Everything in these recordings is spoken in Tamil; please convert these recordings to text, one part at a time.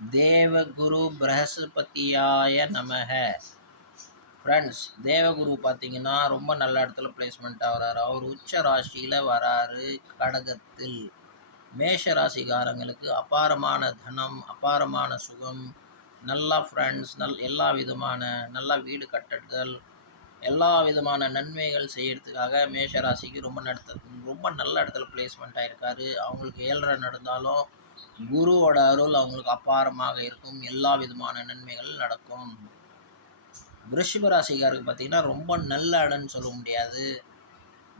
தேவகுரு பிரகஸ்பதியாய நமக. ஃப்ரெண்ட்ஸ், தேவகுரு பார்த்தீங்கன்னா ரொம்ப நல்ல இடத்துல பிளேஸ்மெண்ட் ஆகிறாரு. அவர் உச்ச ராசியில் வராரு கடகத்தில். மேஷ ராசிக்காரங்களுக்கு அபாரமான தனம், அபாரமான சுகம், நல்லா ஃப்ரெண்ட்ஸ், எல்லா விதமான நல்லா வீடு கட்டுதல், எல்லா விதமான நன்மைகள் செய்கிறதுக்காக மேஷ ராசிக்கு ரொம்ப நல்ல இடத்துல பிளேஸ்மெண்ட் ஆகிருக்காரு. அவங்களுக்கு 7.5 நடந்தாலும் குருவோட அருள் அவங்களுக்கு அபாரமாக இருக்கும். எல்லா விதமான நன்மைகள் நடக்கும். விருஷிக ராசிக்காருக்கு பார்த்தீங்கன்னா ரொம்ப நல்ல இடம்னு சொல்ல முடியாது,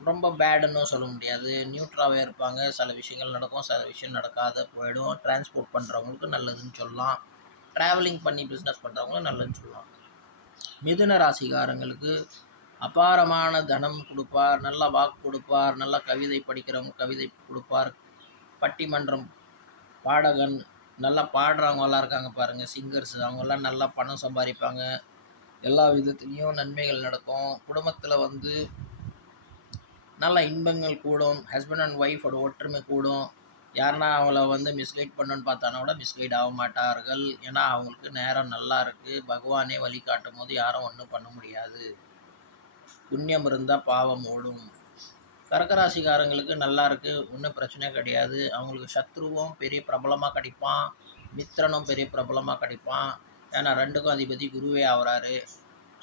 ரொம்ப பேடுன்னு சொல்ல முடியாது. நியூட்ராகவே இருப்பாங்க. சில விஷயங்கள் நடக்கும், சில விஷயம் நடக்காத போயிடும். டிரான்ஸ்போர்ட் பண்ணுறவங்களுக்கு நல்லதுன்னு சொல்லலாம். ட்ராவலிங் பண்ணி பிஸ்னஸ் பண்ணுறவங்களும் நல்லதுன்னு சொல்லலாம். மிதுன ராசிக்காரங்களுக்கு அபாரமான தனம் கொடுப்பார், நல்ல வாக்கு கொடுப்பார், நல்ல கவிதை படிக்கிறவங்க கவிதை கொடுப்பார். பட்டிமன்றம் பாடகன் நல்லா பாடுறவங்கலாம் இருக்காங்க பாருங்கள், சிங்கர்ஸ், அவங்கெல்லாம் நல்லா பணம் சம்பாதிப்பாங்க. எல்லா விதத்துலேயும் நன்மைகள் நடக்கும். குடும்பத்தில் நல்ல இன்பங்கள் கூடும். ஹஸ்பண்ட் அண்ட் ஒய்ஃபோட ஒற்றுமை கூடும். யாருன்னா அவங்கள மிஸ்கைட் பண்ணணுன்னு பார்த்தானா கூட மிஸ்கைட் ஆக மாட்டார்கள். ஏன்னா அவங்களுக்கு நேரம் நல்லா இருக்குது. பகவானே வழிகாட்டும் போது யாரும் ஒன்றும் பண்ண முடியாது. புண்ணியம் இருந்தால் பாவம் ஓடும். கடகராசிக்காரங்களுக்கு நல்லா இருக்குது, ஒன்றும் பிரச்சனை கிடையாது. அவங்களுக்கு சத்ருவும் பெரிய பிரபலமாக கிடைப்பான், மித்திரனும் பெரிய பிரபலமாக கிடைப்பான். ஏன்னா 2க்கும் அதிபதி குருவே ஆகிறாரு.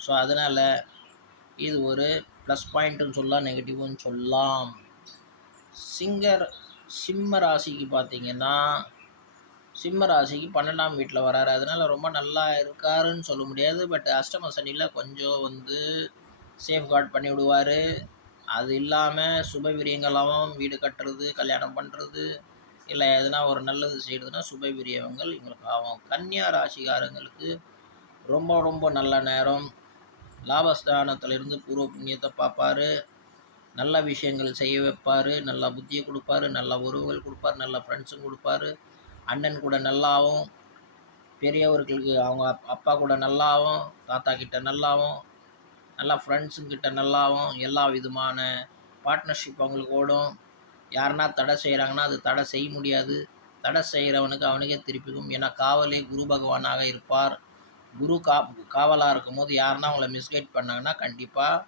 ஸோ அதனால் இது ஒரு ப்ளஸ் பாயிண்ட்டுன்னு சொல்லலாம், நெகட்டிவ்னு சொல்லலாம். சிம்ம ராசிக்கு பார்த்தீங்கன்னா, சிம்ம ராசிக்கு 12ஆம் வீட்டில் வராரு. அதனால் ரொம்ப நல்லா இருக்காருன்னு சொல்ல முடியாது. பட் அஷ்டம சனியில் கொஞ்சம் சேஃப்கார்ட் பண்ணி விடுவார். அது இல்லாமல் சுப விரியங்களாகவும் வீடு கட்டுறது, கல்யாணம் பண்ணுறது, இல்லை எதுனா ஒரு நல்லது செய்கிறதுனா சுப விரியங்கள் இவங்களுக்கு ஆகும். கன்னியா ராசிக்காரங்களுக்கு ரொம்ப ரொம்ப நல்ல நேரம். லாபஸ்தானத்திலிருந்து பூர்வ புண்ணியத்தை பார்ப்பார். நல்ல விஷயங்கள் செய்ய வைப்பார். நல்ல புத்தியை கொடுப்பார். நல்ல உறவுகள் கொடுப்பார். நல்ல ஃப்ரெண்ட்ஸும் கொடுப்பார். அண்ணன் கூட நல்லாவும், பெரியவர்களுக்கு அவங்க அப்பா கூட நல்லாவும், தாத்தா கிட்ட நல்லாவும், நல்லா ஃப்ரெண்ட்ஸுங்கிட்ட நல்லாவும், எல்லா விதமான பார்ட்னர்ஷிப் அவங்களுக்கு ஓடும். யாருன்னா தடை செய்கிறாங்கன்னா அது தடை செய்ய முடியாது. தடை செய்கிறவனுக்கு அவனுக்கே திருப்பிக்கும். ஏன்னா காவலே குரு பகவானாக இருப்பார். குரு காவலாக இருக்கும்போது யாருன்னா அவங்கள மிஸ்கைட் பண்ணாங்கன்னா கண்டிப்பாக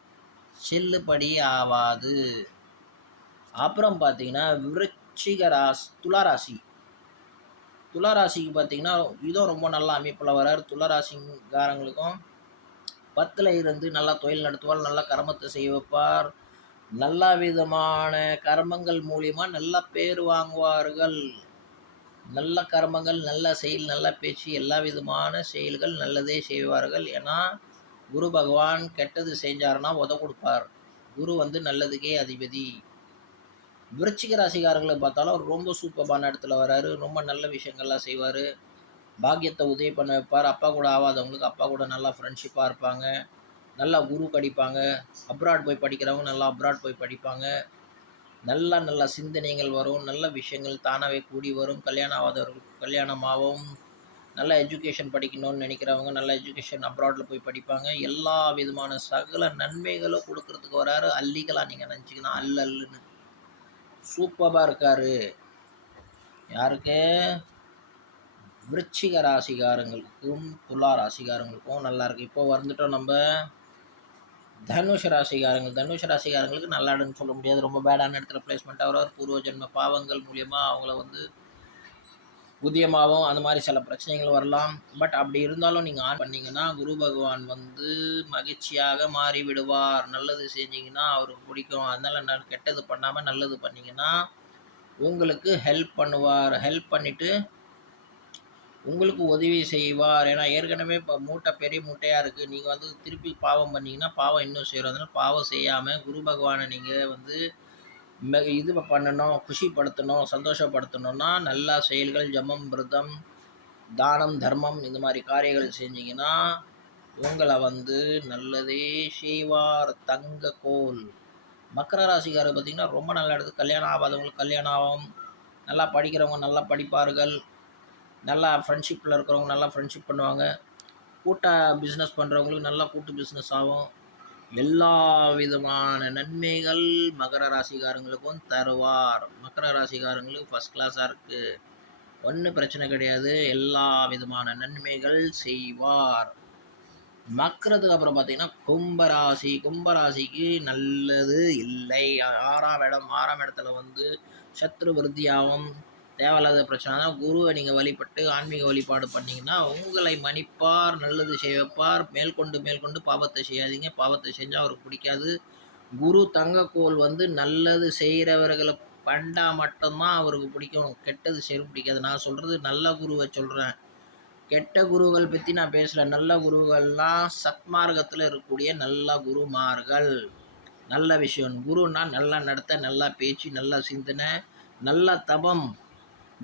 செல்லுபடி ஆகாது. அப்புறம் பார்த்தீங்கன்னா துளாராசி. துளாராசிக்கு பார்த்தீங்கன்னா இதுவும் ரொம்ப நல்ல அமைப்பில் வரார். துளாராசிக்காரங்களுக்கும் 10ல் இருந்து நல்லா தொழில் நடத்துவார். நல்ல கர்மத்தை செய்ய வைப்பார். நல்ல விதமான கர்மங்கள் மூலிமா நல்ல பேர் வாங்குவார்கள். நல்ல கர்மங்கள், நல்ல செயல், நல்ல பேச்சு, எல்லா விதமான செயல்கள் நல்லதே செய்வார்கள். ஏன்னா குரு பகவான் கெட்டது செஞ்சாருன்னா கொடுப்பார். குரு நல்லதுக்கே அதிபதி. விருச்சிக ராசிக்காரங்களை பார்த்தாலும் அவர் ரொம்ப சூப்பரான இடத்துல வராரு. ரொம்ப நல்ல விஷயங்கள்லாம் செய்வார். பாக்கியத்தை உதவி பண்ண வைப்பார். அப்பா கூட ஆகாதவங்களுக்கு அப்பா கூட நல்லா ஃப்ரெண்ட்ஷிப்பாக இருப்பாங்க. நல்லா குரு படிப்பாங்க. அப்ராட் போய் படிக்கிறவங்க நல்லா அப்ராட் போய் படிப்பாங்க. நல்ல சிந்தனைகள் வரும். நல்ல விஷயங்கள் தானாகவே கூடி வரும். கல்யாணம் ஆகாதவர்களுக்கு கல்யாணம் ஆகும். நல்ல எஜுகேஷன் படிக்கணும்னு நினைக்கிறவங்க நல்ல எஜுகேஷன் அப்ராடில் போய் படிப்பாங்க. எல்லா விதமான சகல நன்மைகளும் கொடுக்கறதுக்கு வராரு. அள்ளிக்கலாம் நீங்கள் நினச்சிங்கன்னா அல்லுன்னு சூப்பராக இருக்கார். யாருக்கு? விருச்சிக ராசிக்காரங்களுக்கும் துலா ராசிக்காரங்களுக்கும் நல்லா இருக்குது. இப்போ வந்துட்டோம் நம்ம தனுஷ ராசிக்காரங்களுக்கு நல்லா இடம்னு சொல்ல முடியாது. ரொம்ப பேடான இடத்துல பிளேஸ்மெண்ட் ஆகிறார். பூர்வ ஜென்ம பாவங்கள் மூலியமாக அவங்கள புதியமாகவும் அந்த மாதிரி சில பிரச்சனைகள் வரலாம். பட் அப்படி இருந்தாலும் நீங்கள் ஆன் பண்ணிங்கன்னா குரு பகவான் மகிழ்ச்சியாக மாறி விடுவார். நல்லது செஞ்சிங்கன்னா அவருக்கு பிடிக்கும். அதனால் கெட்டது பண்ணாமல் நல்லது பண்ணிங்கன்னா உங்களுக்கு ஹெல்ப் பண்ணுவார். ஹெல்ப் பண்ணிவிட்டு உங்களுக்கு உதவி செய்வார். ஏன்னா ஏற்கனவே இப்போ பெரிய மூட்டையாக இருக்குது. நீங்கள் திருப்பி பாவம் பண்ணிங்கன்னா பாவம் இன்னும் செய்கிறோம். அதனால் பாவம் செய்யாமல் குரு பகவானை நீங்கள் இது பண்ணணும், குஷிப்படுத்தணும், சந்தோஷப்படுத்தணும்னா நல்ல செயல்கள், ஜபம், விரதம், தானம், தர்மம் இந்த மாதிரி காரியங்கள் செஞ்சிங்கன்னா உங்களை நல்லதே செய்வார். தங்க கோல். மக்கர ராசிக்காரர் பார்த்திங்கன்னா ரொம்ப நல்ல இடத்துக்கு கல்யாணம் ஆகாதவங்களுக்கு கல்யாணம் ஆகும். நல்லா படிக்கிறவங்க நல்லா படிப்பார்கள். நல்லா ஃப்ரெண்ட்ஷிப்பில் இருக்கிறவங்க நல்லா ஃப்ரெண்ட்ஷிப் பண்ணுவாங்க. பிஸ்னஸ் பண்ணுறவங்களுக்கு நல்லா கூட்டு பிஸ்னஸ் ஆகும். எல்லா விதமான நன்மைகள் மகர ராசிக்காரங்களுக்கும் தருவார். மக்கர ராசிக்காரங்களுக்கு ஃபஸ்ட் கிளாஸாக இருக்குது. ஒன்றும் பிரச்சனை கிடையாது. எல்லா விதமான நன்மைகள் செய்வார். மக்கிறதுக்கு அப்புறம் பார்த்தீங்கன்னா, கும்பராசி. கும்பராசிக்கு நல்லது இல்லை. 6ஆம் இடத்துல வந்து சத்ரு விருத்தியாகும். தேவையில்லாத பிரச்சனை தான். குருவை நீங்கள் வழிபட்டு ஆன்மீக வழிபாடு பண்ணீங்கன்னா, உங்களை மன்னிப்பார், நல்லது செய்ய வைப்பார். மேற்கொண்டு மேற்கொண்டு பாவத்தை செய்யாதீங்க. பாவத்தை செஞ்சால் அவருக்கு பிடிக்காது. குரு தங்கக்கோல் வந்து நல்லது செய்கிறவர்களை கண்டா மட்டும்தான் அவருக்கு பிடிக்கும். கெட்டது செய்ய பிடிக்காது. நான் சொல்கிறது நல்ல குருவை சொல்கிறேன். கெட்ட குருக்கள் பற்றி நான் பேசல. நல்ல குருக்கள்லாம் சத்மார்க்கத்தில் இருக்கக்கூடிய நல்ல குருமார்கள். நல்ல விஷயம். குருன்னா நல்ல நடத்தை, நல்ல பேச்சு, நல்ல சிந்தனை, நல்ல தபம்,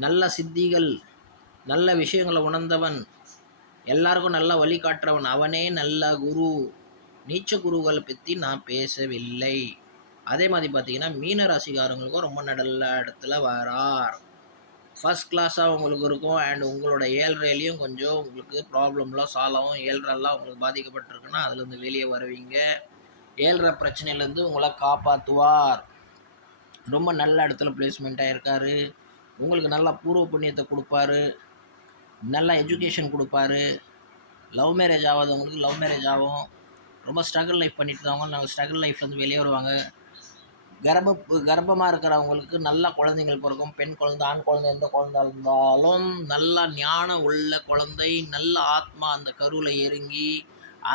நல்ல சித்திகள், நல்ல விஷயங்களை உணர்ந்தவன், எல்லாருக்கும் நல்ல வழிகாட்டுறவன், அவனே நல்ல குரு. நீச்ச குருக்களை பற்றி நான் பேசவில்லை. அதே மாதிரி பார்த்தீங்கன்னா, மீன ராசிக்காரங்களுக்கும் ரொம்ப நல்ல இடத்துல வரார். ஃபஸ்ட் கிளாஸாக உங்களுக்கு இருக்கும். அண்ட் உங்களோட 7லேயும் கொஞ்சம் உங்களுக்கு ப்ராப்ளம்லாம் சால்வ் ஆகும். 7 உங்களுக்கு பாதிக்கப்பட்டிருக்குன்னா அதுலேருந்து வெளியே வருவீங்க. 7 பிரச்சனையிலேருந்து உங்களை காப்பாற்றுவார். ரொம்ப நல்ல இடத்துல பிளேஸ்மெண்ட் ஆகிருக்காரு. உங்களுக்கு நல்லா பூர்வ புண்ணியத்தை கொடுப்பாரு. நல்ல எஜுகேஷன் கொடுப்பாரு. லவ் மேரேஜ் ஆகாதவங்களுக்கு லவ் மேரேஜ் ஆகும். ரொம்ப ஸ்ட்ரகிள் லைஃப் பண்ணிட்டு இருந்தவங்க நல்ல ஸ்ட்ரகிள் லைஃப்லேருந்து வெளியே வருவாங்க. கர்ப்பமாக இருக்கிறவங்களுக்கு நல்ல குழந்தைகள் பிறக்கும். பெண் குழந்தை, ஆண் குழந்தை, எந்த குழந்தை இருந்தாலும் நல்ல ஞானம் உள்ள குழந்தை, நல்ல ஆத்மா அந்த கருவில் இறங்கி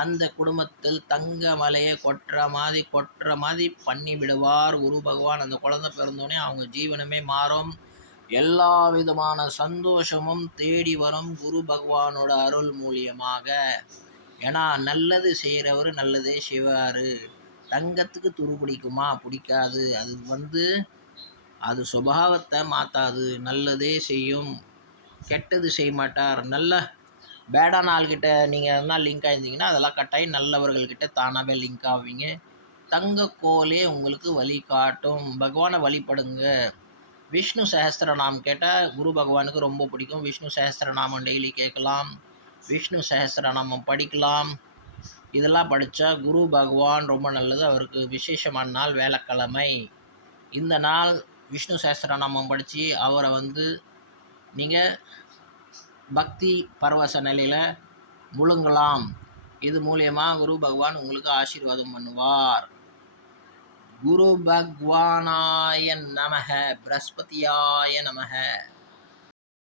அந்த குடும்பத்தில் தங்க மலையை கொட்டுற மாதிரி பண்ணி விடுவார் குரு பகவான். அந்த குழந்தை பிறந்தோடனே அவங்க ஜீவனமே மாறும். எல்லா விதமான சந்தோஷமும் தேடி வரும் குரு பகவானோட அருள் மூலியமாக. ஏன்னா நல்லது செய்கிறவர் நல்லதே செய்வார். தங்கத்துக்கு துரு பிடிக்குமா? பிடிக்காது. அது சுபாவத்தை மாற்றாது. நல்லதே செய்யும். கெட்டது செய்ய மாட்டார். நல்ல பேடான ஆள்கிட்ட நீங்கள் எதனா லிங்க் ஆயிருந்தீங்கன்னா அதெல்லாம் கட்டாயம் நல்லவர்கள்கிட்ட தானாகவே லிங்க் ஆவீங்க. தங்கக்கோலே உங்களுக்கு வழி காட்டும். பகவானை வழிபடுங்க. விஷ்ணு சஹஸ்ரநாமம் கேட்டால் குரு பகவானுக்கு ரொம்ப பிடிக்கும். விஷ்ணு சஹஸ்ரநாமம் டெய்லி கேட்கலாம். விஷ்ணு சஹஸ்ரநாமம் படிக்கலாம். இதெல்லாம் படித்தா குரு பகவான் ரொம்ப நல்லது. அவருக்கு விசேஷமான நாள் வியாழக்கிழமை. இந்த நாள் விஷ்ணு சஹஸ்ரநாமம் படித்து அவரை வந்து நீங்கள் பக்தி பரவச நிலையில் முழுங்கலாம். இது மூலியமாக குரு பகவான் உங்களுக்கு ஆசீர்வாதம் பண்ணுவார். குரு பகவானாய நமக. பிரஸ்பதியாய நமக.